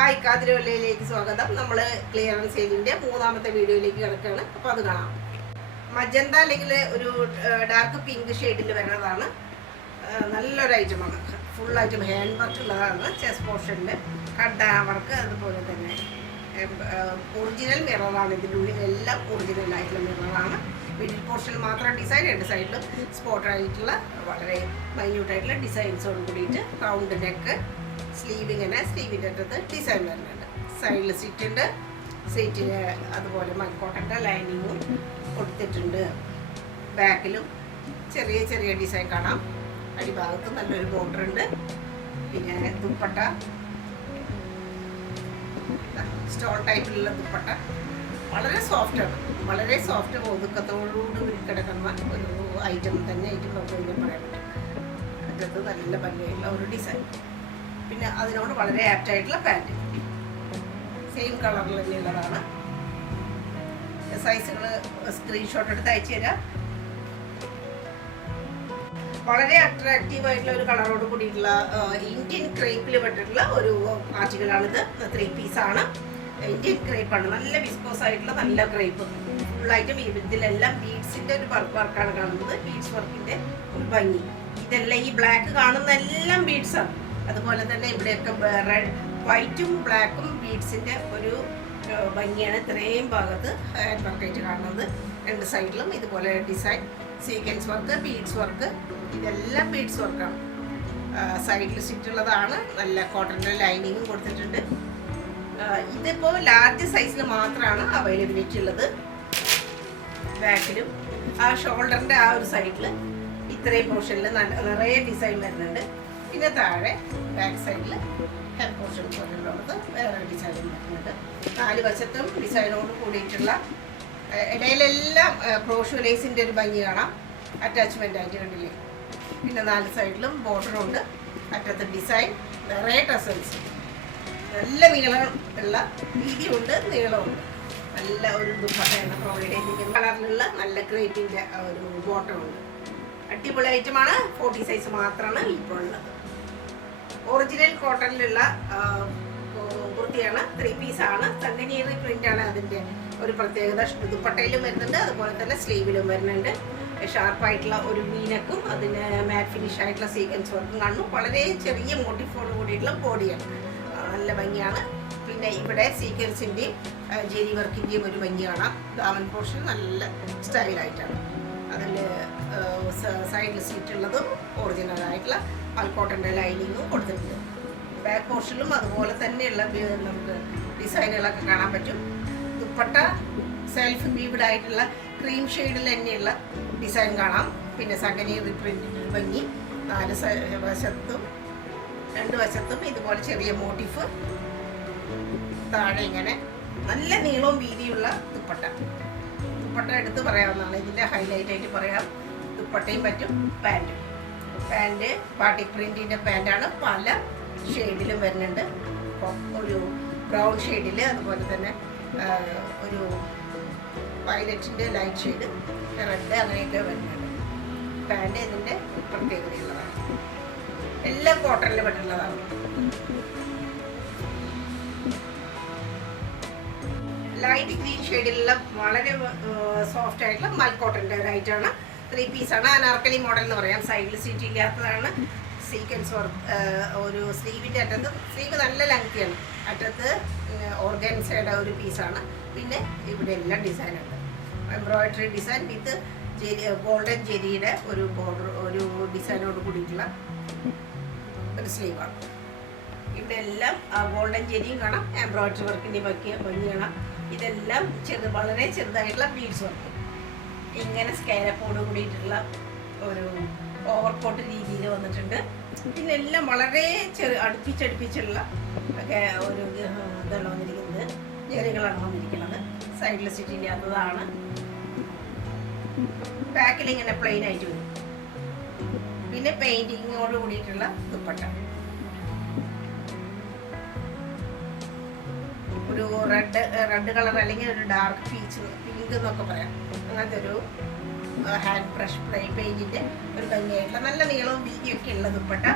Hi, കാതിരവല്ലയിലേക്ക് സ്വാഗതം. നമ്മൾ clearance സെയിലിൻ്റെ മൂന്നാമത്തെ വീഡിയോയിലേക്ക് കിടക്കുകയാണ്. അപ്പോൾ അത് കാണാം. മജന്ത അല്ലെങ്കിൽ ഒരു ഡാർക്ക് പിങ്ക് ഷെയ്ഡിൽ വരുന്നതാണ്. നല്ലൊരു ഐറ്റമാണ്. ഫുൾ ഐറ്റം ഹാൻഡ് വർക്ക് ഉള്ളതാണ്. ചെസ്റ്റ് പോർഷനിൽ കട്ട വർക്ക്, അതുപോലെ തന്നെ ഒറിജിനൽ മിററാണ്. ഇതിൻ്റെ ഉള്ളിലെല്ലാം ഒറിജിനൽ ആയിട്ടുള്ള മിററാണ്. മിഡിൽ പോർഷനിൽ മാത്രം ഡിസൈൻ, രണ്ട് സൈഡിലും സ്പോട്ടായിട്ടുള്ള വളരെ മൈന്യൂട്ടായിട്ടുള്ള ഡിസൈൻസോട് കൂടിയിട്ട് റൗണ്ട് നെക്ക്, സ്ലീവ് ഇങ്ങനെ സ്ലീവിൻ്റെ അറ്റത്ത് ഡിസൈൻ വരുന്നുണ്ട്. സൈഡിൽ സീറ്റുണ്ട്. സീറ്റിന് അതുപോലെ മൽക്കോട്ടൻ്റെ ലൈനിങ്ങും കൊടുത്തിട്ടുണ്ട്. ബാക്കിലും ചെറിയ ചെറിയ ഡിസൈൻ കാണാം. അടിഭാഗത്ത് നല്ലൊരു ബോർഡർ ഉണ്ട്. പിന്നെ ദുപ്പട്ട സ്റ്റോൺ ടൈപ്പിലുള്ള ദുപ്പട്ട വളരെ സോഫ്റ്റാണ്. വളരെ സോഫ്റ്റ് ഒതുക്കത്തോടുകൂടി കിടക്കുന്ന ഒരു ഐറ്റം തന്നെ ഐറ്റം നമുക്ക് പറയാൻ പറ്റും. അറ്റത്ത് നല്ല ഭംഗിയായിട്ടുള്ള ഒരു ഡിസൈൻ. പിന്നെ അതിനോട് വളരെ ആപ്റ്റായിട്ടുള്ള പാൻറ്റ് സെയിം കളറിൽ തന്നെയുള്ളതാണ്. സൈസുകൾ സ്ക്രീൻഷോട്ട് എടുത്ത് അയച്ചു തരാം. വളരെ അട്രാക്റ്റീവ് ആയിട്ടുള്ള ഒരു കളറോട് കൂടിയിട്ടുള്ള ഇന്ത്യൻ ക്രേപ്പിൽ പെട്ടിട്ടുള്ള ഒരു ആർട്ടിക്കിളാണിത്. 3 പീസാണ്. ഇന്ത്യൻ ക്രേപ്പാണ്. നല്ല വിസ്കോസ് ആയിട്ടുള്ള നല്ല ക്രേപ്പ് ഫുള്ളായിട്ടും. ഇതിലെല്ലാം ബീഡ്സിൻ്റെ ഒരു വർക്കാണ് കാണുന്നത്. ബീഡ്സ് വർക്കിൻ്റെ ഒരു ഭംഗി. ഇതെല്ലാം ഈ ബ്ലാക്ക് കാണുന്ന എല്ലാം ബീഡ്സാണ്. അതുപോലെ തന്നെ ഇവിടെയൊക്കെ റെഡ്, വൈറ്റും ബ്ലാക്കും ബീഡ്സിൻ്റെ ഒരു ഭംഗിയാണ്. ഇത്രയും ഭാഗത്ത് ഹാൻഡ് വർക്കായിട്ട് കാണുന്നത്. രണ്ട് സൈഡിലും ഇതുപോലെ design, sequence work, beads work, ഇതെല്ലാം ബീഡ്സ് വർക്കാണ്. സൈഡിൽ സ്റ്റിച്ചുള്ളതാണ്. നല്ല കോട്ടൻ്റെ ലൈനിങ്ങും കൊടുത്തിട്ടുണ്ട്. ഇതിപ്പോൾ ലാർജ് സൈസിൽ മാത്രമാണ് അവൈലബിലിറ്റി ഉള്ളത്. ബാക്കിലും ആ ഷോൾഡറിൻ്റെ ആ ഒരു സൈഡിൽ ഇത്രയും പോർഷനിൽ നിറയെ ഡിസൈൻ വരുന്നുണ്ട്. പിന്നെ താഴെ ബാക്ക് സൈഡിൽ ഹെഡ് പോർഷൻ പോലുള്ളത് വേറെ ഡിസൈനും വരുന്നുണ്ട്. 4 വശത്തും ഡിസൈനോട് കൂടിയിട്ടുള്ള ഇടയിലെല്ലാം ക്രോഷ് ലേസിൻ്റെ ഒരു ഭംഗി കാണാം. അറ്റാച്ച്മെൻ്റ് ആയിട്ട് കണ്ടില്ലേ. പിന്നെ 4 സൈഡിലും ബോർഡറുണ്ട്. അറ്റത്ത് ഡിസൈൻ, നിറയെ ടസൽസ്. നല്ല നീളം ഉള്ള വീതിയുണ്ട്, നീളമുണ്ട്. നല്ല ഒരു ദുപ്പട്ടയാണ് പ്രൊവൈഡ് ചെയ്തിരിക്കുന്ന. കളറിലുള്ള നല്ല ക്രേപ്പിൻ്റെ ഒരു ബോട്ടമുണ്ട്. അടിപൊളി ഐറ്റമാണ്. 40 സൈസ് മാത്രമാണ് ഇപ്പോൾ ഉള്ളത്. ഒറിജിനൽ കോട്ടണിലുള്ള കുർത്തിയാണ്. 3 പീസാണ്. സംഗനീറി പ്രിൻ്റാണ് അതിൻ്റെ ഒരു പ്രത്യേകത. ദുപ്പട്ടയിലും വരുന്നുണ്ട്, അതുപോലെ തന്നെ സ്ലീവിലും വരുന്നുണ്ട്. ഷാർപ്പായിട്ടുള്ള ഒരു മീനക്കും അതിന് മാറ്റ് ഫിനിഷ് ആയിട്ടുള്ള സീക്വൻസ് വർക്കും കാണുന്നു. വളരെ ചെറിയ മോട്ടിഫോട് കൂടിയിട്ടുള്ള ബോഡിയാണ്. നല്ല ഭംഗിയാണ്. പിന്നെ ഇവിടെ സീക്വൻസിൻ്റെയും ജെരി വർക്കിൻ്റെയും ഒരു ഭംഗി കാണാം. ദാമൻ പോർഷൻ നല്ല സ്റ്റൈലായിട്ടാണ്. അതിൽ സൈഡിൽ സീറ്റുള്ളതും ഒറിജിനൽ ആയിട്ടുള്ള മൽക്കോട്ടൻ്റെ ലൈനിങ്ങും കൊടുത്തിട്ടുണ്ട്. ബാക്ക് പോർഷനിലും അതുപോലെ തന്നെയുള്ള നമുക്ക് ഡിസൈനുകളൊക്കെ കാണാൻ പറ്റും. ദുപ്പട്ട സെൽഫ് വീവ്ഡ് ആയിട്ടുള്ള ക്രീം ഷെയ്ഡിൽ തന്നെയുള്ള ഡിസൈൻ കാണാം. പിന്നെ സംഗനീറി പ്രിൻ്റ് ഭംഗി. 4 വശത്തും 2 വശത്തും ഇതുപോലെ ചെറിയ മോട്ടിഫ്. താഴെ ഇങ്ങനെ നല്ല നീളവും വീതിയുള്ള ദുപ്പട്ട. ദുപ്പട്ട എടുത്ത് പറയാവുന്നതാണ്. ഇതിൻ്റെ ഹൈലൈറ്റ് ആയിട്ട് പറയാം. ദുപ്പട്ടയും പറ്റും, പാൻറ്റും. പാൻറ്റ് പാർട്ടി പ്രിൻറ്റിൻ്റെ പാൻറ്റാണ്. പല ഷെയ്ഡിലും വരുന്നുണ്ട്. ഒരു ബ്രൗൺ ഷെയ്ഡിൽ, അതുപോലെ തന്നെ ഒരു വയലറ്റിൻ്റെ ലൈറ്റ് ഷെയ്ഡ്, റെഡ്, അങ്ങനെയൊക്കെ വരുന്നുണ്ട്. പാൻറ്റ് ഇതിൻ്റെ പ്രത്യേകതയുള്ളതാണ്. എല്ലാം കോട്ടണിൽ പെട്ടുള്ളതാണ്. ലൈറ്റ് ഗ്രീൻ ഷെയ്ഡിലുള്ള വളരെ സോഫ്റ്റ് ആയിട്ടുള്ള മൽക്കോട്ടൻ്റെ ഒരു ഐറ്റമാണ്. 3 പീസാണ്. അനാർക്കലി മോഡൽ എന്ന് പറയാം. സൈഡിൽ സീറ്റ് ഇല്ലാത്തതാണ്. Sequence work. ഒരു സ്ലീവിൻ്റെ അറ്റത്ത്, സ്ലീവ് നല്ല ലെങ്തിയാണ്. അറ്റത്ത് ഓർഗൻസയുടെ ഒരു പീസാണ്. പിന്നെ ഇവിടെ എല്ലാം ഡിസൈനുണ്ട്. എംബ്രോയിഡറി ഡിസൈൻ വിത്ത് ഗോൾഡൻ ജെരിയുടെ ഒരു ബോർഡർ, ഒരു ഡിസൈനോട് കൂടിയിട്ടുള്ള ഒരു സ്ലീവാണ്. ഇവിടെ എല്ലാം ഗോൾഡൻ ജെരിയും കാണാം. എംബ്രോയിഡറി വർക്കിൻ്റെ ഭംഗി കാണാം. ഇതെല്ലാം വളരെ ചെറുതായിട്ടുള്ള ബീഡ്സ് വർക്ക്. ഇങ്ങനെ സ്കാലപ്പോട് കൂടിയിട്ടുള്ള ഒരു ഓവർകോട്ട് രീതിയിൽ വന്നിട്ടുണ്ട്. പിന്നെ എല്ലാം വളരെ അടുപ്പിച്ചടുപ്പിച്ചുള്ള ഒക്കെ ഒരു ഇതാണ് വന്നിരിക്കുന്നത്. ജെറികളാണ് വന്നിരിക്കുന്നത്. സൈഡിൽ സ്റ്റിച്ചിങ് ചെയ്യാത്തതാണ്. ബാക്കിൽ ഇങ്ങനെ പ്ലെയിൻ ആയിട്ട് വരും. പിന്നെ പെയിൻറ്റിങ്ങോട് കൂടിയിട്ടുള്ള ദുപ്പട്ട. ഒരു റെഡ് കളർ അല്ലെങ്കിൽ ഒരു ഡാർക്ക് പീച്ച് പിങ്ക് എന്നൊക്കെ പറയാം. അങ്ങനത്തെ ഒരു ഹാൻഡ് ബ്രഷ് പെയിൻറ്റിൻ്റെ ഒരു ഭംഗിയായിട്ടുള്ള നല്ല നീളവും വീതിയൊക്കെ ഉള്ള ദുപ്പട്ട.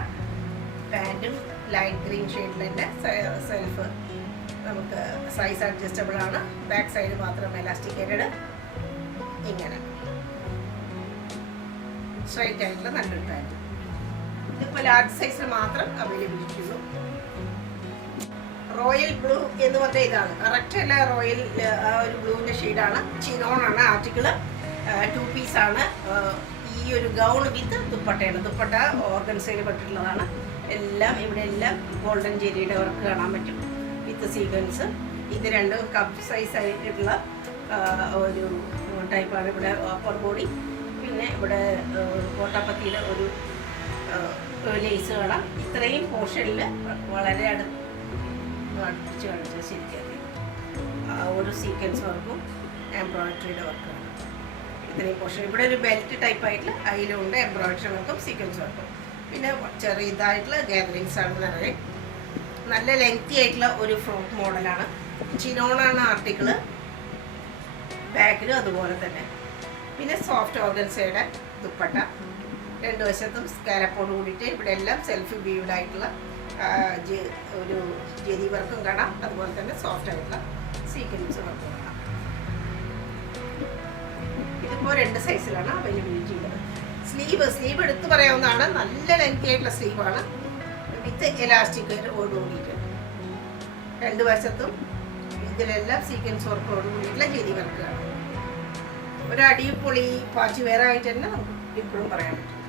പാൻറ്റും ലൈറ്റ് ഗ്രീൻ ഷെയ്ഡിലെ സെൽഫ് നമുക്ക് സൈസ് അഡ്ജസ്റ്റബിൾ ആണ്. ബാക്ക് സൈഡ് മാത്രം എലാസ്റ്റിക്കേറ്റഡ്. ഇങ്ങനെ സ്ട്രൈറ്റ് ആയിട്ടുള്ള നല്ലൊരു പാൻറ്റ്. ഇതിപ്പോൾ ലാർജ് സൈസിൽ മാത്രം അവൈലബിലിറ്റി ഉള്ളൂ. റോയൽ ബ്ലൂ എന്ന് പറഞ്ഞാൽ ഇതാണ് കറക്റ്റ് അല്ല. റോയൽ ആ ഒരു ബ്ലൂവിൻ്റെ ഷെയ്ഡാണ്. ചിനോണാണ് ആർട്ടിക്കിള്. 2 പീസാണ്. ഈ ഒരു ഗൗൺ വിത്ത് ദുപ്പട്ടയാണ്. ദുപ്പട്ട ഓർഗൻസയിൽ പെട്ടിട്ടുള്ളതാണ്. എല്ലാം ഇവിടെ എല്ലാം ഗോൾഡൻ ജെരിയുടെ വർക്ക് കാണാൻ പറ്റും വിത്ത് സീക്വൻസ്. ഇത് രണ്ടും കപ്പ് സൈസ് ആയിട്ടുള്ള ഒരു ടൈപ്പാണ്. ഇവിടെ അപ്പർ ബോഡി, പിന്നെ ഇവിടെ കോട്ടാപ്പത്തിയിൽ ഒരു ലേസ് കാണാം. ഇത്രയും പോർഷനിൽ വളരെ അടുപ്പിച്ച് കാണിച്ചത് ശരിക്കും ഒരു സീക്വൻസ് വർക്കും എംബ്രോയിഡറിയുടെ വർക്കാണ്. ഇത്രയും പോർഷൻ. ഇവിടെ ഒരു ബെൽറ്റ് ടൈപ്പ് ആയിട്ടുള്ള അതിലുണ്ട് എംബ്രോയിഡറി വർക്കും സീക്വൻസ് വർക്കും. പിന്നെ ചെറിയതായിട്ടുള്ള ഗാദറിങ്സ് ആണ് നിറയെ. നല്ല ലെങ്തി ആയിട്ടുള്ള ഒരു ഫ്രോക്ക് മോഡലാണ്. ചിനോണാണ് ആർട്ടിക്കിള്. ബാക്കിലും അതുപോലെ തന്നെ. പിന്നെ സോഫ്റ്റ് ഓർഗൻസയുടെ ദുപ്പട്ട. 2 വശത്തും സ്കാലപ്പോട് കൂടിയിട്ട് ഇവിടെ എല്ലാം സെൽഫ് വീവ്ഡ് ആയിട്ടുള്ള ഒരു ജെരി വർക്കും കാണാം. അതുപോലെ തന്നെ സോഫ്റ്റ് ആയിട്ടുള്ള സീക്വൻസ് വർക്കും കാണാം. ഇതിപ്പോൾ 2 സൈസിലാണ് അവൈലബിലിറ്റി ഉള്ളത്. സ്ലീവ് എടുത്ത് പറയാവുന്നതാണ്. നല്ല ലെങ്തി ആയിട്ടുള്ള സ്ലീവാണ് വിത്ത് എലാസ്റ്റിക് ഓടുകൂടിയിട്ട്. 2 വശത്തും ഇതിലെല്ലാം സീക്വൻസ് വർക്കോട് കൂടിയിട്ടുള്ള ജെരി വർക്ക് കാണാം. ഒരു അടിപൊളി പാച്ച് വെയർ ആയിട്ട് തന്നെ നമുക്ക് ഇപ്പോഴും പറയാൻ പറ്റും.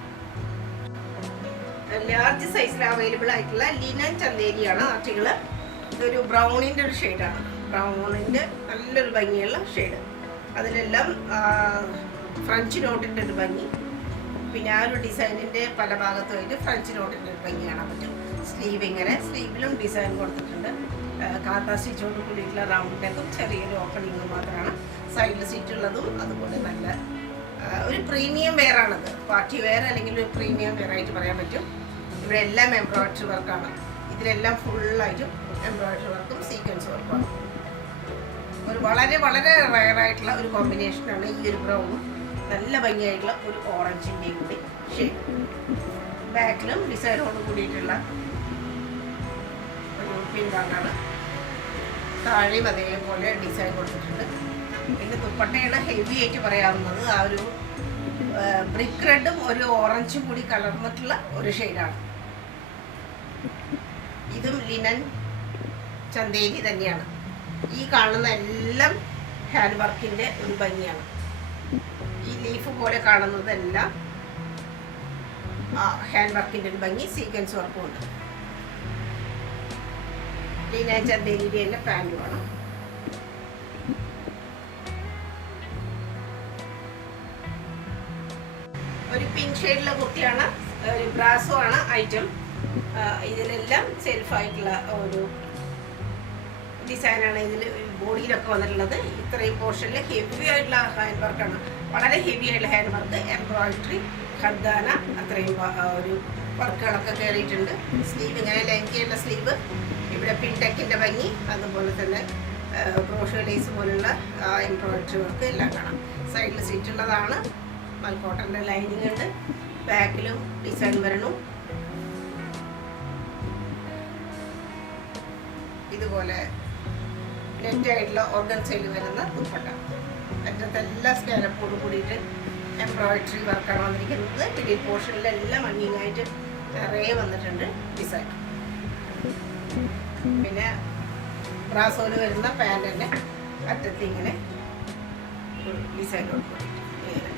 ലാർജ് സൈസിൽ അവൈലബിൾ ആയിട്ടുള്ള ലിനൻ ചന്തേരിയാണ് ആർട്ടിക്കിള്. ഇതൊരു ബ്രൗണിൻ്റെ ഒരു ഷെയ്ഡാണ്. ബ്രൗണിൻ്റെ നല്ലൊരു ഭംഗിയുള്ള ഷെയ്ഡ്. അതിലെല്ലാം ഫ്രഞ്ച് നോട്ടിൻ്റെ ഒരു ഭംഗി. പിന്നെ ആ ഒരു ഡിസൈനിൻ്റെ പല ഭാഗത്തുമായിട്ട് ഫ്രഞ്ച് നോട്ടിൻ്റെ ഒരു ഭംഗി കാണാൻ പറ്റും. സ്ലീവിലും ഡിസൈൻ കൊടുത്തിട്ടുണ്ട്. കാത്ത സ്റ്റിച്ചോട് കൂടിയിട്ടുള്ള റൗണ്ട് നെക്കും ചെറിയൊരു ഓപ്പണിങ്ങും മാത്രമാണ്. സൈഡിൽ സ്റ്റിച്ചുള്ളതും അതുപോലെ നല്ല ഒരു പ്രീമിയം വെയർ ആണത്. പാർട്ടി വെയർ അല്ലെങ്കിൽ ഒരു പ്രീമിയം വെയർ ആയിട്ട് പറയാൻ പറ്റും. ഇവിടെ എല്ലാം എംബ്രോയിഡറി വർക്കാണ്. ഇതിലെല്ലാം ഫുള്ളായിട്ടും എംബ്രോയിഡറി വർക്കും സീക്വൻസ് വർക്കുമാണ്. ഒരു വളരെ വളരെ റയറായിട്ടുള്ള ഒരു കോമ്പിനേഷനാണ് ഈ ഒരു ബ്രൗണും നല്ല ഭംഗിയായിട്ടുള്ള ഒരു ഓറഞ്ചിൻ്റെയും കൂടി ഷെയ്ഡ്. ബാക്കിലും ഡിസൈനോട് കൂടിയിട്ടുള്ള ഒരു പിൻഭാഗമാണ്. താഴെയും അതേപോലെ ഡിസൈൻ കൊടുത്തിട്ടുണ്ട്. പിന്നെ ദുപ്പട്ടയുടെ ഹെവി ആയിട്ട് പറയാവുന്നത് ആ ഒരു ബ്രിക്ക് റെഡും ഒരു ഓറഞ്ചും കൂടി കലർന്നിട്ടുള്ള ഒരു ഷെയ്ഡാണ്. ഇതും ലിനൻ ചന്തേരി തന്നെയാണ്. ഈ കാണുന്ന എല്ലാം ഹാൻഡ് വർക്കിൻ്റെ ഒരു ഭംഗിയാണ്. ഈ ലീഫ് പോലെ കാണുന്നതെല്ലാം ഹാൻഡ് വർക്കിൻ്റെ ഒരു ഭംഗി. സീക്വൻസ് വർക്കും ഉണ്ട്. ലിനൻ ചന്തേരിയുടെ തന്നെ പാൻറ്റുമാണ്. ഒരു പിങ്ക് ഷെയ്ഡിലെ കുർത്തിയാണ്. ഒരു ബ്രാസോ ആണ് ഐറ്റം. ഇതിലെല്ലാം സെൽഫായിട്ടുള്ള ഒരു ഡിസൈനാണ് ഇതിൽ ബോഡിയിലൊക്കെ വന്നിട്ടുള്ളത്. ഇത്രയും പോർഷനിൽ ഹെവി ആയിട്ടുള്ള ഹാൻഡ് വർക്കാണ്. വളരെ ഹെവി ആയിട്ടുള്ള ഹാൻഡ് വർക്ക്, എംബ്രോയിഡറി, ഖർദാന, അത്രയും ഒരു വർക്കുകളൊക്കെ കയറിയിട്ടുണ്ട്. സ്ലീവ് ഇങ്ങനെ ലെങ്തി ആയിട്ടുള്ള സ്ലീവ്. ഇവിടെ പിൻടെക്കിൻ്റെ ഭംഗി, അതുപോലെ തന്നെ ക്രോഷോ ലേസ് പോലുള്ള എംബ്രോയിഡറി വർക്ക് എല്ലാം കാണാം. സൈഡിൽ സ്റ്റിച്ചുള്ളതാണ്. മൽക്കോട്ടൻ്റെ ലൈനിങ് ഉണ്ട്. ബാക്കിലും ഡിസൈൻ വരണം. ഇതുപോലെ നെറ്റായിട്ടുള്ള ഓർഗൻസയിൽ വരുന്ന ദുപ്പട്ട. അറ്റത്തെല്ലാം സ്കാലപ്പോട് കൂടിയിട്ട് എംബ്രോയിഡറി വർക്കാണ് വന്നിരിക്കുന്നത്. മിഡിൽ പോർഷനിലെല്ലാം മങ്ങിങ്ങായിട്ട് നിറയെ വന്നിട്ടുണ്ട് ഡിസൈൻ. പിന്നെ ബ്രാസോയിൽ വരുന്ന പാൻറ്റിൻ്റെ അറ്റത്ത് ഇങ്ങനെ ഡിസൈനോട് കൂടിയിട്ട്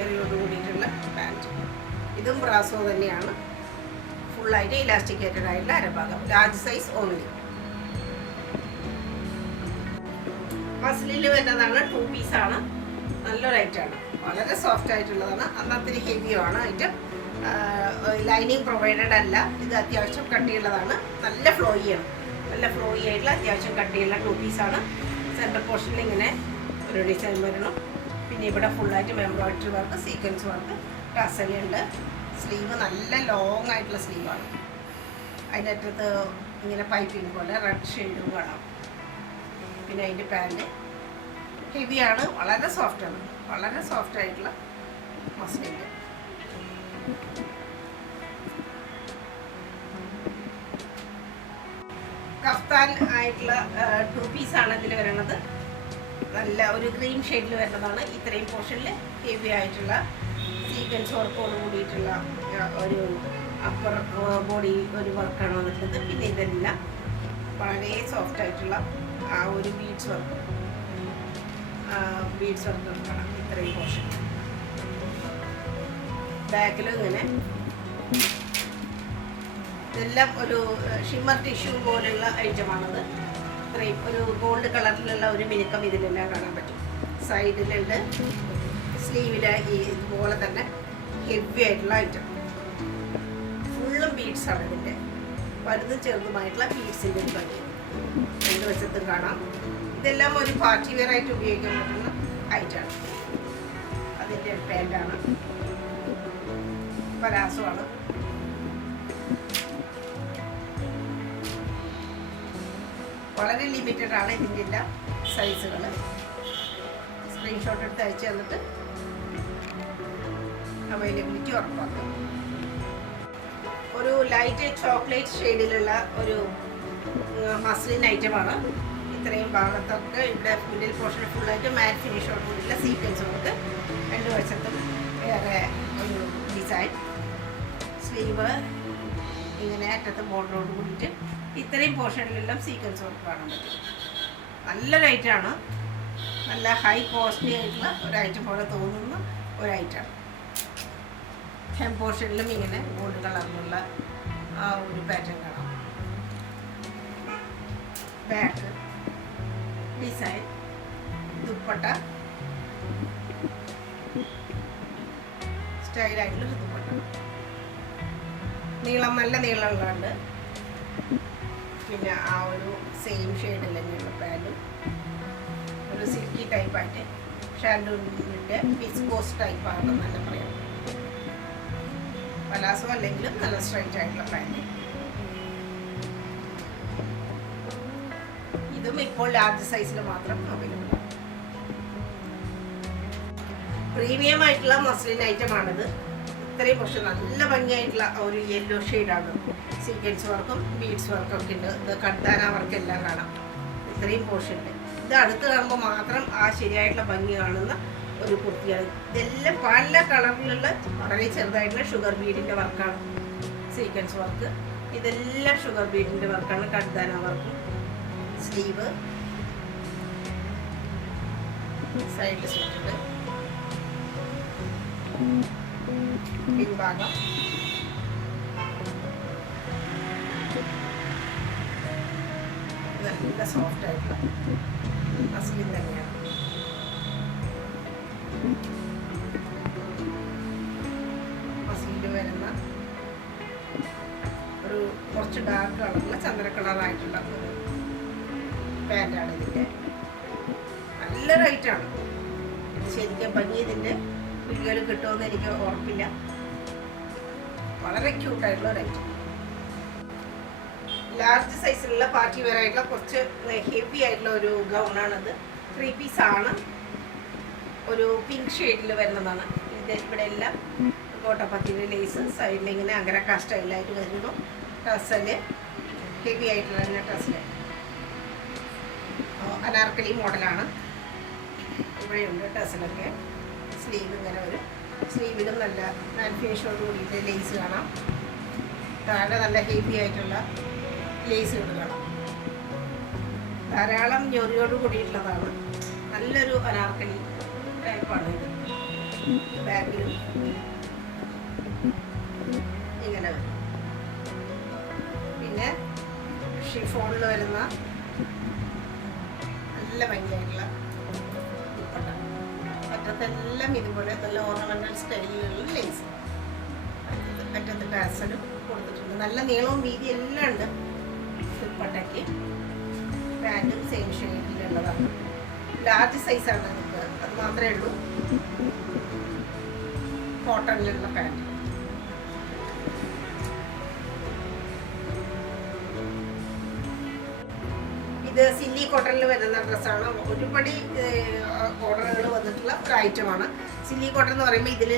ഏറിയോട് കൂടിയിട്ടുള്ള പാൻറ്റ്. ഇതും ബ്രാസോ തന്നെയാണ്. ഫുള്ളായിട്ട് ഇലാസ്റ്റിക്കേറ്റഡ് ആയിട്ടുള്ള അരഭാഗം. Large size only. മസ്ലിനിൽ വരുന്നതാണ്. 2 പീസാണ്. നല്ലൊരു ഐറ്റമാണ്. വളരെ സോഫ്റ്റ് ആയിട്ടുള്ളതാണ്. അന്നത്തിരി ഹെവിയാണ് ഐറ്റം. ലൈനിങ് പ്രൊവൈഡഡ് അല്ല. ഇത് അത്യാവശ്യം കട്ടിയുള്ളതാണ്. നല്ല ഫ്ലോയിയാണ്. നല്ല ഫ്ലോയി ആയിട്ടുള്ള അത്യാവശ്യം കട്ടിയുള്ള 2 പീസാണ്. സെൻറ്റർ പോർഷനിൽ ഇങ്ങനെ ഒരു ഡിസൈൻ വരണം. പിന്നെ ഇവിടെ ഫുള്ളായിട്ട് എംബ്രോയിഡറി വർക്ക്, സീക്വൻസ് വർക്ക്, ടസലുണ്ട്. സ്ലീവ് നല്ല ലോങ് ആയിട്ടുള്ള സ്ലീവാണ്. അതിൻ്റെ അറ്റത്ത് ഇങ്ങനെ പൈപ്പിംഗ് പോലെ റെഡ് ഷെയ്ഡും കാണാം. പിന്നെ അതിൻ്റെ പാൻറ്റ് ഹെവിയാണ്. വളരെ സോഫ്റ്റാണ്. വളരെ സോഫ്റ്റ് ആയിട്ടുള്ള മസ്ലിൻ്റെ. കഫ്താൻ ആയിട്ടുള്ള 2 പീസാണ് ഇതിൽ വരുന്നത്. നല്ല ഒരു ക്രീം ഷെയ്ഡിൽ വരുന്നതാണ്. ഇത്രയും പോർഷനിൽ ഹെവി ആയിട്ടുള്ള സീക്വൻസ് വർക്കോട് കൂടിയിട്ടുള്ള ഒരു അപ്പർ ബോഡി ഒരു വർക്കാണ് വന്നിട്ടുള്ളത്. പിന്നെ ഇതെല്ലാം വളരെ സോഫ്റ്റ് ആയിട്ടുള്ള ആ ഒരു ബീഡ്സ് വർക്ക് കാണാം. ഇത്രയും പോർഷൻ ബാക്കിലും ഇങ്ങനെ ഇതെല്ലാം ഒരു ഷിമ്മർ ടിഷ്യൂ പോലുള്ള ഐറ്റമാണത്. ഇത്രയും ഒരു ഗോൾഡ് കളറിലുള്ള ഒരു മിനുക്കം ഇതിലെല്ലാം കാണാൻ പറ്റും. സൈഡിലുണ്ട്, സ്ലീവിൽ ഇതുപോലെ തന്നെ ഹെവി ആയിട്ടുള്ള ഐറ്റം. ഫുള്ളും ബീഡ്സ് ആണ് ഇതിൻ്റെ, വലുതും ചെറുതുമായിട്ടുള്ള ബീഡ്സിൻ്റെ ഒരു ഭംഗി രണ്ട് വശത്തും കാണാം. ഇതെല്ലാം ഒരു പാർട്ടി വെയർ ആയിട്ട് ഉപയോഗിക്കാൻ പറ്റുന്ന ഐറ്റമാണ്. അതിൻ്റെ പാൻറ്റാണ്, പലാസമാണ്. വളരെ ലിമിറ്റഡ് ആണ് ഇതിൻ്റെ എല്ലാം സൈസുകൾ. സ്ക്രീൻഷോട്ട് എടുത്ത് അയച്ചു തന്നിട്ട് അവൈലബിലിറ്റി ഉറപ്പാക്കും. ഒരു ലൈറ്റ് ചോക്ലേറ്റ് ഷെയ്ഡിലുള്ള ഒരു മസ്ലിൻ ഐറ്റമാണ്. ഇത്രയും ഭാഗത്തൊക്കെ ഇവിടെ മിഡിൽ പോർഷൻ ഫുള്ളായിട്ട് മാറ്റ് ഫിനിഷോട് കൂടിയുള്ള സീക്വൻസ് കൊടുത്ത് രണ്ട് വശത്തും വേറെ ഒരു ഡിസൈൻ. സ്ലീവ് ഇങ്ങനെ അറ്റത്ത് ബോർഡറോട് കൂടിയിട്ട് ഇത്രയും പോർഷനിലെല്ലാം സീക്വൻസ് വർക്ക് കാണാൻ പറ്റും. നല്ലൊരു ഐറ്റമാണ്. നല്ല ഹൈ കോസ്റ്റ്ലി ആയിട്ടുള്ള ഒരു ഐറ്റം പോലെ തോന്നുന്ന ഒരു ഐറ്റമാണ്. ഹെം പോർഷനിലും ഇങ്ങനെ ഗോൾഡ് കളറിലുള്ള ആ ഒരു പാറ്റേൺ കാണാം. ബാക്ക് ഡിസൈൻ, ദുപ്പട്ട സ്റ്റൈലായിട്ടുള്ള ദുപ്പട്ട, നീളം നല്ല നീളമുള്ളതുണ്ട്. പിന്നെ ആ ഒരു സെയിം ഷെയ്ഡിൽ തന്നെയുള്ള പാൻറ്റും ഒരു സിൽക്കി ടൈപ്പായിട്ട് ഷാൻഡൂണിൻ്റെ വിസ്കോസ് ടൈപ്പാണെന്ന് നല്ല പറയാം. പലാസോ അല്ലെങ്കിലും നല്ല സ്ട്രൈറ്റ് ആയിട്ടുള്ള പാൻറ്റ്. ഇതും ഇപ്പോൾ ലാർജ് സൈസിൽ മാത്രം അവൈലബിൾ ആണ്. പ്രീമിയം ആയിട്ടുള്ള മസ്ലിൻ ഐറ്റമാണിത്. ഇത്രയും കുറച്ച് നല്ല ഭംഗിയായിട്ടുള്ള ഒരു യെല്ലോ ഷെയ്ഡാണ്. സീക്വൻസ് വർക്കും ബീഡ്സ് വർക്കും ഒക്കെ ഉണ്ട്. ഇത് കട്ടാന വർക്കെല്ലാം കാണാം ഇത്രയും പോർഷനിൽ. ഇത് അടുത്ത് കാണുമ്പോൾ മാത്രം ആ ശരിയായിട്ടുള്ള ഭംഗി കാണുന്ന ഒരു കുർത്തിയാണ്. ഇതെല്ലാം പല കളറിലുള്ള വളരെ ചെറുതായിട്ടുള്ള ഷുഗർ ബീഡിൻ്റെ വർക്കാണ്. സീക്വൻസ് വർക്ക് ഇതെല്ലാം ഷുഗർ ബീഡിൻ്റെ വർക്കാണ്. കട്ടാന വർക്കും സ്ലീവ് സൈഡിൽ സ്ലിറ്റുണ്ട്. പിൻഭാഗം നല്ല സോഫ്റ്റ് ആയിട്ടുള്ള മസ്ലിൻ തന്നെയാണ്. മസ്ലിൻ വരുന്ന ഒരു കുറച്ച് ഡാർക്ക് കളറുള്ള ചന്ദ്ര കളറായിട്ടുള്ള ഒരു പാൻറ്റാണ് ഇതിൻ്റെ. നല്ല റേറ്റാണ്. ശരിക്കും ഭംഗി ഇതിൻ്റെ വീഡിയോയിൽ കിട്ടുമെന്ന് എനിക്ക് ഉറപ്പില്ല. വളരെ ക്യൂട്ടായിട്ടുള്ള ഒരു ഐറ്റം. ലാർജ് സൈസിലുള്ള പാർട്ടി വെയർ ആയിട്ടുള്ള കുറച്ച് ഹെവി ആയിട്ടുള്ള ഒരു ഗൗണാണത്. 3 പീസാണ്. ഒരു പിങ്ക് ഷെയ്ഡിൽ വരുന്നതാണ്. ഇത് ഇവിടെ എല്ലാം കോട്ടപ്പത്തിൻ്റെ ലേസ് സൈഡിൽ ഇങ്ങനെ അങ്കരക്ക സ്റ്റൈലായിട്ട് വരുന്നു. ടസല് ഹെവി ആയിട്ടുള്ള തന്നെ ടസല് അനാർക്കലി മോഡലാണ്. ഇവിടെയുണ്ട് ടസലൊക്കെ. സ്ലീവ് ഇങ്ങനെ വരും. സ്ലീവിലും നല്ല ഫിനിഷോട് കൂടിയിട്ട് ലേസ് കാണാം. താഴെ നല്ല ഹെവി ആയിട്ടുള്ള ലേസുകൾ കാണാം. ധാരാളം ഞൊറിയോട് കൂടിയിട്ടുള്ളതാണ്. നല്ലൊരു അനാർക്കലി ടൈപ്പാണ് ഇത്. ബാഗിലും ഇങ്ങനെ വരും. പിന്നെ ഷിഫോണിൽ വരുന്ന നല്ല ഭംഗിയായിട്ടുള്ള ദുപ്പട്ട. അറ്റത്തെല്ലാം ഇതുപോലെ നല്ല ഓർണമെന്റൽ സ്റ്റൈലിലുള്ള ലേസ്. അറ്റത്ത് ടാസലും കൊടുത്തിട്ടുണ്ട്. നല്ല നീളവും വീതി എല്ലാം ഉണ്ട്. ദുപ്പട്ടയ്ക്ക് പാൻറ്റും സെയിം ഷെയ്ഡിലുള്ളതാണ്. ലാർജ് സൈസാണ് നമുക്ക്, അത് മാത്രമേ ഉള്ളൂ. കോട്ടണിലുള്ള പാൻറ്റ്. ഇത് സില്ലി കോട്ടണിൽ വരുന്ന ഡ്രസ്സാണ്. ഒരുപടി ഓർഡറുകൾ വന്നിട്ടുള്ള ഒരു ഐറ്റമാണ്. സില്ലി കോട്ടൺ എന്ന് പറയുമ്പോൾ ഇതിൽ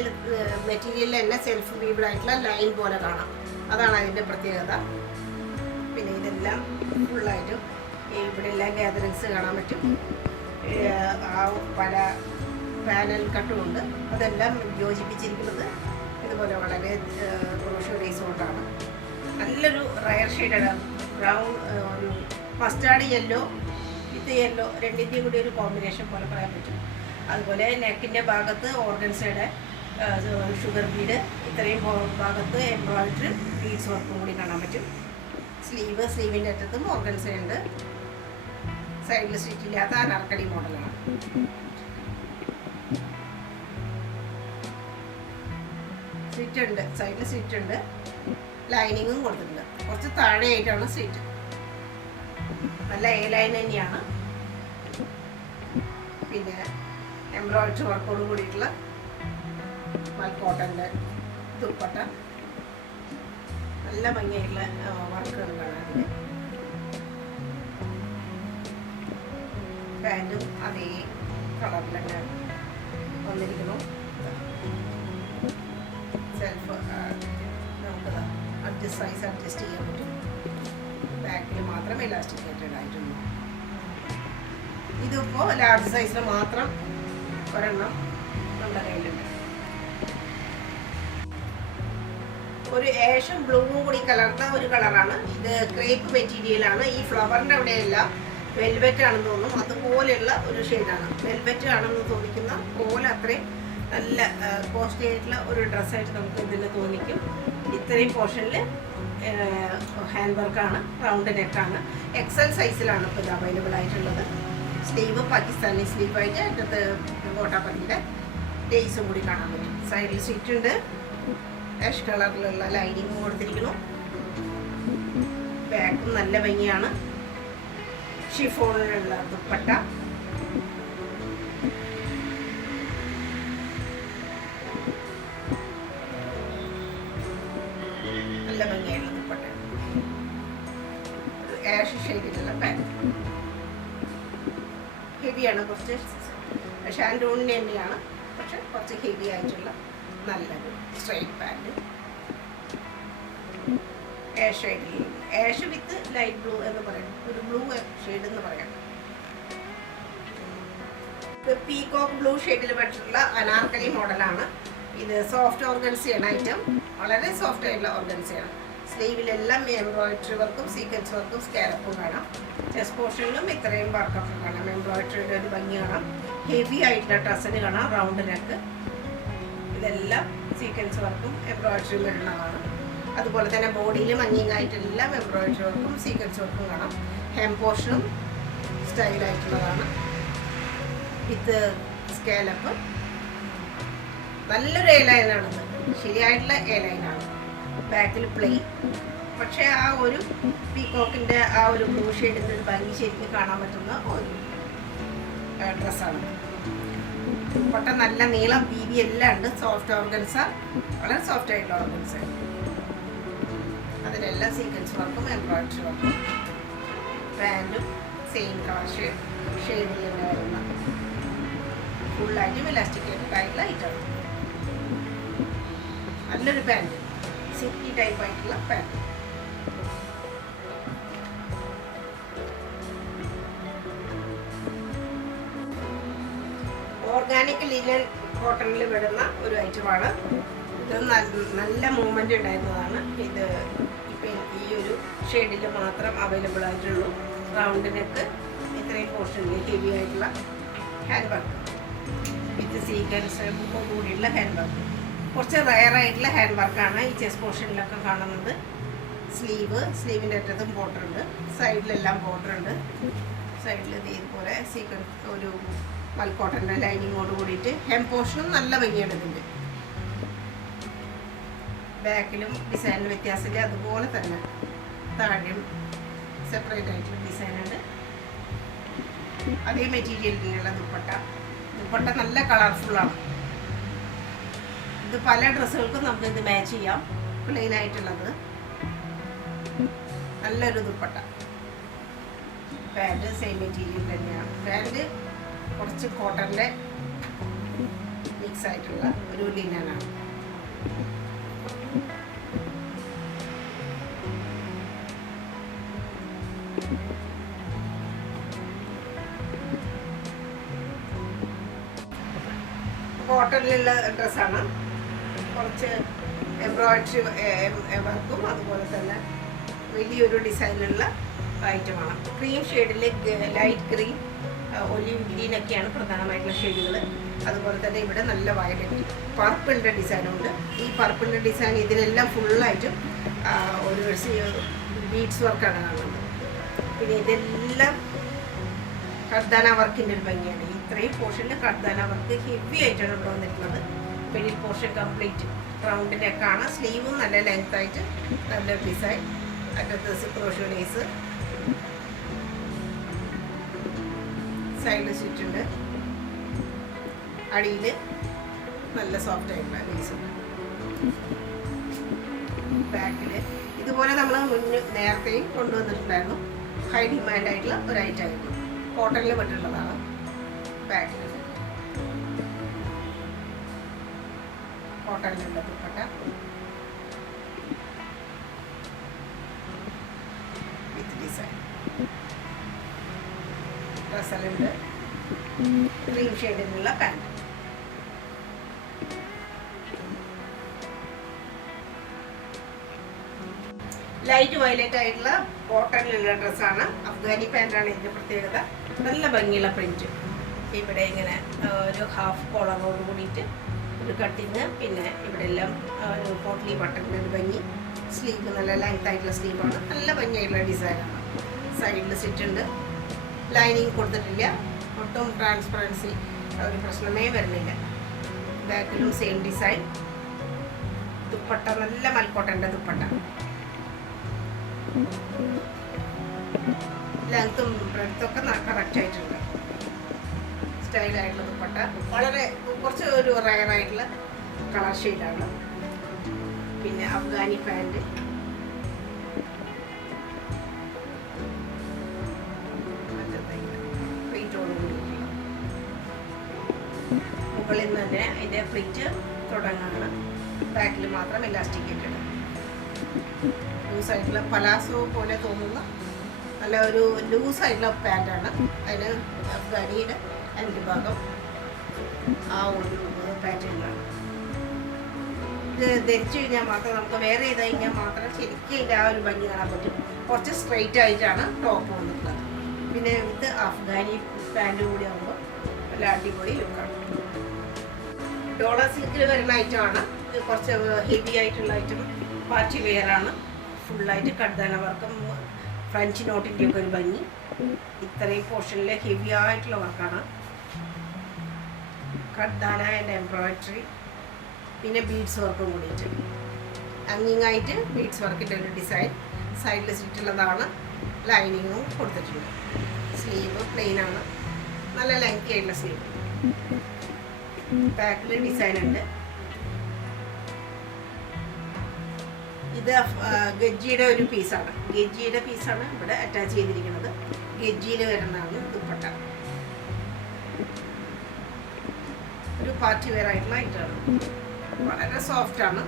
മെറ്റീരിയലിൽ തന്നെ സെൽഫ് വീവ്ഡ് ആയിട്ടുള്ള ലൈൻ പോലെ കാണാം. അതാണ് അതിൻ്റെ പ്രത്യേകത. പിന്നെ ഇതെല്ലാം ഫുള്ളായിട്ടും ഇവിടെ എല്ലാം ഗ്യാതറിങ്സ് കാണാൻ പറ്റും. ആ പല പാനൽ കട്ടുമുണ്ട്, അതെല്ലാം യോജിപ്പിച്ചിരിക്കുന്നത് ഇതുപോലെ വളരെ ബ്രോഷറൈസ് കൊണ്ടാണ്. നല്ലൊരു റയർ ഷെയ്ഡാണ്, ബ്രൗൺ, ഒരു മസ്റ്റാർഡ് യെല്ലോ വിത്ത് യെല്ലോ രണ്ടിൻ്റെയും കൂടി ഒരു കോമ്പിനേഷൻ പോലെ പറയാൻ പറ്റും. അതുപോലെ നെക്കിൻ്റെ ഭാഗത്ത് ഓർഗൻസയുടെ ഷുഗർ ബീഡ്, ഇത്രയും ഭാഗത്ത് എംബ്രോയിഡറി ബീഡ്സ് വർക്കും കൂടി കാണാൻ പറ്റും. സ്ലീവിൻ്റെ അറ്റത്തും ഓർഗൻസ ഉണ്ട്. സൈഡിൽ സ്റ്റിച്ചില്ലാത്ത അനാർക്കലി മോഡലാണ്. സ്റ്റിച്ച് ഉണ്ട്, സൈഡിൽ സ്റ്റിച്ച് ഉണ്ട്, ലൈനിങ്ങും കൊടുത്തിട്ടുണ്ട്. കുറച്ച് താഴെയായിട്ടാണ് സ്റ്റിച്ച്. നല്ല എ ലൈൻ തന്നെയാണ്. പിന്നെ എംബ്രോയിഡറി വർക്കോട് കൂടിയിട്ടുള്ള കോട്ടൻ്റെ ദുപ്പട്ട, നല്ല ഭംഗിയായിട്ടുള്ള വർക്കുകൾ കാണാൻ. പാൻറ്റും അതേ കളറിൽ തന്നെ വന്നിരിക്കുന്നു. സെൽഫ് നമുക്ക് സൈസ് അഡ്ജസ്റ്റ് ചെയ്യാൻ പറ്റും. ബാക്കിൽ മാത്രം ഇലാസ്റ്റിക്കേറ്റഡ് ആയിട്ടുണ്ട്. ഇതിപ്പോൾ ലാർജ് സൈസിൽ മാത്രം ഒരെണ്ണം നമ്മുടെ കയ്യിലുണ്ട്. ഒരു ഏഷും ബ്ലൂവും കൂടി കലർന്ന ഒരു കളറാണ് ഇത്. ക്രേപ്പ് മെറ്റീരിയലാണ്. ഈ ഫ്ലവറിൻ്റെ അവിടെയെല്ലാം വെൽവെറ്റ് ആണെന്ന് തോന്നും, അതുപോലെയുള്ള ഒരു ഷെയ്ഡാണ്. വെൽവെറ്റ് ആണെന്ന് തോന്നിക്കുന്ന പോലെ അത്രയും നല്ല കോസ്റ്റ്ലി ആയിട്ടുള്ള ഒരു ഡ്രസ്സായിട്ട് നമുക്ക് ഇതിന് തോന്നിക്കും. ഇത്രയും പോർഷനിൽ ഹാൻഡ് വർക്കാണ്, റൗണ്ട് നെക്കാണ്. എക്സൽ സൈസിലാണ് ഇപ്പോൾ ഇത് അവൈലബിൾ ആയിട്ടുള്ളത്. സ്ലീവ് പാകിസ്ഥാനി സ്ലീവായിട്ട് അതിൻ്റെ കോട്ടാപ്പത്തിൻ്റെ ഡേയ്സും കൂടി കാണാൻ പറ്റും. സൈഡിൽ സ്റ്റിച്ച് ഉണ്ട്, ആഷ് കളറിലുള്ള ലൈനിങ് കൊടുത്തിരിക്കുന്നു. ബാക്കും നല്ല ഭംഗിയാണ്. ഷിഫോണിലുള്ള ദുപ്പട്ട, നല്ല ഭംഗിയായിട്ടുള്ള ദുപ്പട്ട. ആഷ് ഷെയ്ഡിലുള്ള പാൻറ് ഹെവിയാണ്, കുറച്ച് ഷാൻഡൂണിൻ്റെ തന്നെയാണ്, പക്ഷെ കുറച്ച് ഹെവി ആയിട്ടുള്ള നല്ലൊരു സ്ട്രൈറ്റ് പാൻറ്. ആഷ് ഷെയ്ഡിൽ, ആഷ് വിത്ത് ലൈറ്റ് ബ്ലൂ എന്ന് പറയാം, ഒരു ബ്ലൂ ഷെയ്ഡ് എന്ന് പറയാം. ഇത് പീകോക്ക് ബ്ലൂ ഷെയ്ഡിൽ പെട്ടിട്ടുള്ള അനാർക്കലി മോഡലാണ്. ഇത് സോഫ്റ്റ് ഓർഗൻസിയാണ് ഐറ്റം, വളരെ സോഫ്റ്റ് ആയിട്ടുള്ള ഓർഗൻസിയാണ്. സ്ലീവിലെല്ലാം എംബ്രോയിഡറി വർക്കും സീക്വൻസ് വർക്കും സ്കാലപ്പും കാണാം. ചെസ്റ്റ് പോർഷനിലും ഇത്രയും വർക്കൊക്കെ കാണാം. എംബ്രോയിഡറിയുടെ ഒരു ഭംഗി കാണാം. ഹെവി ആയിട്ടുള്ള ഡ്രസ്സിന് കാണാം, റൗണ്ട് നെക്ക്. ഇതെല്ലാം സീക്വൻസ് വർക്കും എംബ്രോയിഡറി വരുന്നതാണ്. അതുപോലെ തന്നെ ബോഡിയിൽ മഞ്ഞിങ്ങായിട്ടെല്ലാം എംബ്രോയിഡറി വർക്കും സീക്വൻസ് വർക്കും കാണാം. ഹെം പോർഷനും സ്റ്റൈലായിട്ടുള്ളതാണ് വിത്ത് സ്കാലപ്പ്. നല്ലൊരു എ ലൈനാണിത്, ശരിയായിട്ടുള്ള എ ലൈനാണ്. ബാക്കിൽ പ്ലെയിൻ, പക്ഷേ ആ ഒരു പീകോക്കിൻ്റെ ആ ഒരു ബ്ലൂ ഷെയ്ഡിൻ്റെ ഒരു ഭംഗി ശരിക്കും കാണാൻ പറ്റുന്ന ഒരു ഡ്രസ്സാണ്. ദുപ്പട്ട നല്ല നീളം വീതി എല്ലാം ഉണ്ട്. സോഫ്റ്റ് ഓർഗൻസ, വളരെ സോഫ്റ്റ് ആയിട്ടുള്ള ഓർഗൻസ. അതിലെല്ലാം സീക്വൻസ് വർക്കും എംബ്രോയിഡറി വർക്കും. പാൻറ്റും സെയിം കളർ ഷെയ്ഡിൽ തന്നെ വരുന്ന ഫുള്ളായിട്ടും ഇലാസ്റ്റിക്കേറ്റഡ് ആയിട്ടുള്ള ഐറ്റം. നല്ലൊരു പാൻറ്റ്, സിൽക്കി ടൈപ്പ് ആയിട്ടുള്ള പാൻറ്റ്. ഓർഗാനിക് ലിനൻ കോട്ടണിൽ വിടുന്ന ഒരു ഐറ്റമാണ് ഇത്. നല്ല മൂവ്മെൻ്റ് ഉണ്ടായിരുന്നതാണ് ഇത്. ഇപ്പം ഈ ഒരു ഷെയ്ഡിൽ മാത്രം അവൈലബിൾ ആയിട്ടുള്ളൂ. റൗണ്ട് നെക്ക്, ഇത്രയും പോർഷനിൽ ഹെവി ആയിട്ടുള്ള ഹാൻഡ് വർക്ക് വിത്ത് സീക്വൻസ് കൂടിയുള്ള ഹാൻഡ് വർക്ക്. കുറച്ച് റയർ ആയിട്ടുള്ള ഹാൻഡ് വർക്കാണ് ഈ ചെസ്റ്റ് പോർഷനിലൊക്കെ കാണുന്നത്. സ്ലീവിൻ്റെ അറ്റത്തും ബോർഡർ ഉണ്ട്, സൈഡിലെല്ലാം ബോർഡർ ഉണ്ട്. സൈഡിൽ ഇതുപോലെ സീക്വൻസ് ഒരു മൽക്കോട്ടൻ്റെ ലൈനിങ്ങോട് കൂടിയിട്ട്. ഹെം പോർഷനും നല്ല ഭംഗിയാണ് ഇതിൻ്റെ. ബാക്കിലും ഡിസൈനിൽ വ്യത്യാസമില്ല, അതുപോലെ തന്നെ താഴെയും സെപ്പറേറ്റ് ആയിട്ടുള്ള ഡിസൈനുണ്ട്. അതേ മെറ്റീരിയലിലുള്ള ദുപ്പട്ട നല്ല കളർഫുള്ളാണ്. ഇത് പല ഡ്രസ്സുകൾക്കും നമുക്ക് ഇത് മാച്ച് ചെയ്യാം. പ്ലെയിൻ ആയിട്ടുള്ളത് നല്ലൊരു ദുപ്പട്ട. പാൻറ് സെയിം മെറ്റീരിയൽ തന്നെയാണ്. പാൻറ് കുറച്ച് കോട്ടൻ്റെ മിക്സ് ആയിട്ടുള്ള ഒരു ലിനനാണ്. കോട്ടണിലുള്ള ഡ്രസ്സാണ്. കുറച്ച് എംബ്രോയിഡറി വർക്കും അതുപോലെ തന്നെ വലിയൊരു ഡിസൈനിലുള്ള ഐറ്റമാണ്. ക്രീം ഷെയ്ഡിൽ ലൈറ്റ് ക്രീം, ഒലിവ് ഗ്രീനൊക്കെയാണ് പ്രധാനമായിട്ടുള്ള ഷെയ്ഡുകൾ. അതുപോലെ തന്നെ ഇവിടെ നല്ല വയലറ്റ് പർപ്പിളിൻ്റെ ഡിസൈനുണ്ട്. ഈ പർപ്പിളിൻ്റെ ഡിസൈൻ ഇതിലെല്ലാം ഫുള്ളായിട്ടും ഒരു ബീഡ്സ് വർക്കാണ് കാണുന്നത്. പിന്നെ ഇതെല്ലാം കർദാന വർക്കിൻ്റെ ഒരു ഭംഗിയാണ്. ഇത്രയും പോർഷനിൽ കർദാന വർക്ക് ഹെവി ആയിട്ടാണ് ഇവിടെ വന്നിട്ടുള്ളത്. മിഡിൽ പോർഷൻ കംപ്ലീറ്റ് റൗണ്ടിനൊക്കെയാണ്. സ്ലീവും നല്ല ലെങ്ത് ആയിട്ട് നല്ല ഡിസൈൻ. അറ്റത്ത് ക്രോഷോ ലേസ്, സൈഡിൽ സ്റ്റിച്ചുണ്ട്, അടിയിൽ നല്ല സോഫ്റ്റ് ആയിട്ടുള്ള ലേസ്. ബാക്കിൽ ഇതുപോലെ നമ്മൾ നേരത്തെയും കൊണ്ടുവന്നിട്ടുണ്ടായിരുന്നു. ഹൈ ഡിമാൻഡ് ആയിട്ടുള്ള ഒരു ഐറ്റം ആയിരുന്നു. കോട്ടണിൽ പെട്ടിട്ടുള്ളതാണ്. ബാക്കിൽ കോട്ടണിലുള്ള ദുപ്പട്ട, വിത്ത് ഡിസൈൻ. ഡ്രസ്സലുണ്ട്, ക്രീം ഷെയ്ഡിലുള്ള പാൻറ്. ലൈറ്റ് വയലറ്റ് ആയിട്ടുള്ള കോട്ടണിലുള്ള ഡ്രസ്സാണ്. അഫ്ഗാനി പാൻറ്റാണ് ഇതിൻ്റെ പ്രത്യേകത. നല്ല ഭംഗിയുള്ള പ്രിൻറ്റ്. ഇവിടെ ഇങ്ങനെ ഒരു ഹാഫ് കോളറോട് കൂടിയിട്ട് ഒരു കട്ടിങ്. പിന്നെ ഇവിടെ എല്ലാം ഒരു പോട്ട്ലി ബട്ടണിൻ്റെ ഒരു ഭംഗി. സ്ലീവ് നല്ല ലെങ്ത് ആയിട്ടുള്ള സ്ലീവാണ്. നല്ല ഭംഗിയായിട്ടുള്ള ഡിസൈനാണ്. സൈഡിൽ സ്റ്റിച്ചുണ്ട്. ലൈനിങ് കൊടുത്തിട്ടില്ല. ഒട്ടും ട്രാൻസ്പെറൻസി ഒരു പ്രശ്നമേ വരുന്നില്ല. ബാക്കിലും സെയിം ഡിസൈൻ. ദുപ്പട്ട നല്ല മൽക്കോട്ടൻ്റെ ദുപ്പട്ട. ലെങ്ത്തും ബ്രെഡ്ത്തൊക്കെ കറക്റ്റ് ആയിട്ടുണ്ട്. സ്റ്റൈലായിട്ടുള്ള ദുപ്പട്ട. വളരെ കുറച്ച് ഒരു റയറായിട്ടുള്ള കളർ ഷെയ്ഡാണ്. പിന്നെ അഫ്ഗാനി പാൻറ്, മുകളിൽ നിന്ന് തന്നെ അതിൻ്റെ പ്ലീറ്റ് തുടങ്ങാണ്. ബാക്കിൽ മാത്രം ഇലാസ്റ്റിക്കേറ്റഡ്. ലൂസായിട്ടുള്ള പലാസോ പോലെ തോന്നുന്ന നല്ല ഒരു ലൂസായിട്ടുള്ള പാൻറ്റാണ്. അതിന് അഫ്ഗാനിയുടെ അതിൻ്റെ ഭാഗം ആ ഒരു പാറ്റേണിലാണ്. ഇത് ധരിച്ചു കഴിഞ്ഞാൽ മാത്രം നമുക്ക് വേറെ ചെയ്ത് കഴിഞ്ഞാൽ മാത്രം ശരിക്കും ഇതിൻ്റെ ആ ഒരു ഭംഗി കാണാൻ പറ്റും. കുറച്ച് സ്ട്രെയിറ്റ് ആയിട്ടാണ് ടോപ്പ് വന്നിട്ടുള്ളത്. പിന്നെ ഇത് അഫ്ഗാനി പാൻറ് കൂടി ആകുമ്പോൾ നല്ല അടിപൊളി ലുക്കാണ്. ഡോളർ സിൽക്കിൽ വരുന്ന ഐറ്റമാണ്. ഇത് കുറച്ച് ഹെവി ആയിട്ടുള്ള ഐറ്റം. പാർട്ടി വെയറാണ്. ഫുള്ളായിട്ട് കർദാന വർക്കും ഫ്രഞ്ച് നോട്ടിൻ്റെ ഒക്കെ ഒരു ഭംഗി. ഇത്രയും പോർഷനിൽ ഹെവി ആയിട്ടുള്ള വർക്കാണ്. കർദാന ആൻഡ് എംബ്രോയിഡറി, പിന്നെ ബീഡ്സ് വർക്കും കൂടിയിട്ട് അങ്ങിങ്ങായിട്ട് ബീഡ്സ് വർക്കിൻ്റെ ഒരു ഡിസൈൻ. സൈഡിൽ സ്റ്റിച്ചുള്ളതാണ്. ലൈനിങ്ങും കൊടുത്തിട്ടുണ്ട്. സ്ലീവ് പ്ലെയിനാണ്. നല്ല ലെങ്തി ആയിട്ടുള്ള സ്ലീവ്. ബാക്കിൽ ഡിസൈൻ ഉണ്ട്. ഇത് ഗജ്ജിയുടെ ഒരു പീസാണ്. ഗജ്ജിയുടെ പീസാണ് ഇവിടെ അറ്റാച്ച് ചെയ്തിരിക്കുന്നത്. ഗജ്ജിയിൽ വരുന്നതാണ് ദുപ്പട്ട. ഒരു പാർട്ടി വെയർ ആയിട്ടുള്ള ഐറ്റമാണ്. വളരെ സോഫ്റ്റാണ്.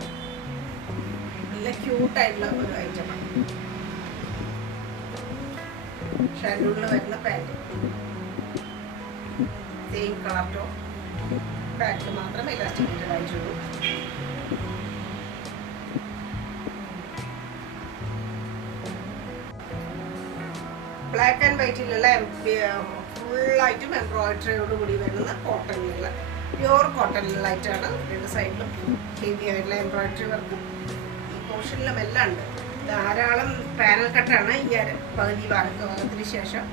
നല്ല ക്യൂട്ടായിട്ടുള്ള ഒരു ഐറ്റമാണ്. ഷാൻഡൂണിൽ വരുന്ന പാൻറ്. Same colour top. ബാക്കിൽ മാത്രം ഇലാസ്റ്റിക്കേറ്റഡ് ആയിട്ടുള്ളൂ. ബ്ലാക്ക് ആൻഡ് വൈറ്റിലുള്ള ഫുള്ളായിട്ടും എംബ്രോയിഡറിയോട് കൂടി വരുന്ന കോട്ടണിലുള്ള പ്യുവർ കോട്ടണിലുള്ള ഐറ്റമാണ്. രണ്ട് സൈഡിലും ഹെവി ആയിട്ടുള്ള എംബ്രോയിഡറി വർക്ക്. ഈ പോർഷനിലും എല്ലാം ഉണ്ട്. ധാരാളം പാനൽ കട്ടാണ്. ഈ പകുതി ഭാഗത്തിന് ശേഷം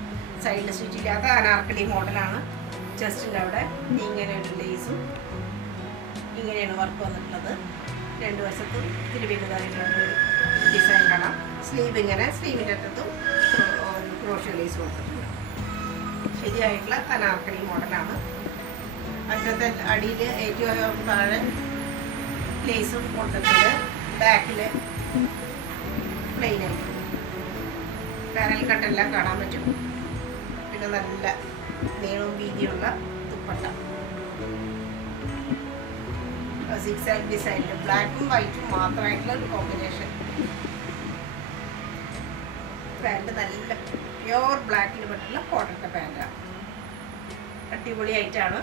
സൈഡിൽ സ്റ്റിച്ച് ഇല്ലാത്ത അനാർക്കലി മോഡലാണ്. ചെസ്റ്റിൻ്റെ അവിടെ ഇങ്ങനെ ഒരു ലേസും ഇങ്ങനെയാണ് വർക്ക് വന്നിട്ടുള്ളത്. രണ്ട് വശത്തും ഇത്തിരി വലുതായിട്ടുള്ള ഒരു ഡിസൈൻ കാണാം. സ്ലീവ് ഇങ്ങനെ, സ്ലീവിൻ്റെ അറ്റത്തും ക്രോഷ്യോ ലേസ് കൊടുത്തിട്ടുണ്ട്. ശരിയായിട്ടുള്ള അനാർക്കലി മോഡലാണ്. അറ്റത്തെ അടിയിൽ ഏറ്റവും താഴെ ലേസും കൊടുത്തിട്ടുണ്ട്. ബാക്കിൽ പ്ലെയിൻ ആയിട്ട് പാനൽ കട്ടെല്ലാം കാണാൻ പറ്റും. പിന്നെ നല്ല നീളവും വീതിയുള്ള ദുപ്പട്ട. സിക്സ് ആൻഡ് ഡിസൈനിൽ ബ്ലാക്കും വൈറ്റും മാത്രമായിട്ടുള്ള ഒരു കോമ്പിനേഷൻ. പാൻറ് നല്ല പ്യുവർ ബ്ലാക്കിൽ പെട്ടുള്ള കോട്ടൻ്റെ പാൻറ്റാണ്. അടിപൊളിയായിട്ടാണ്.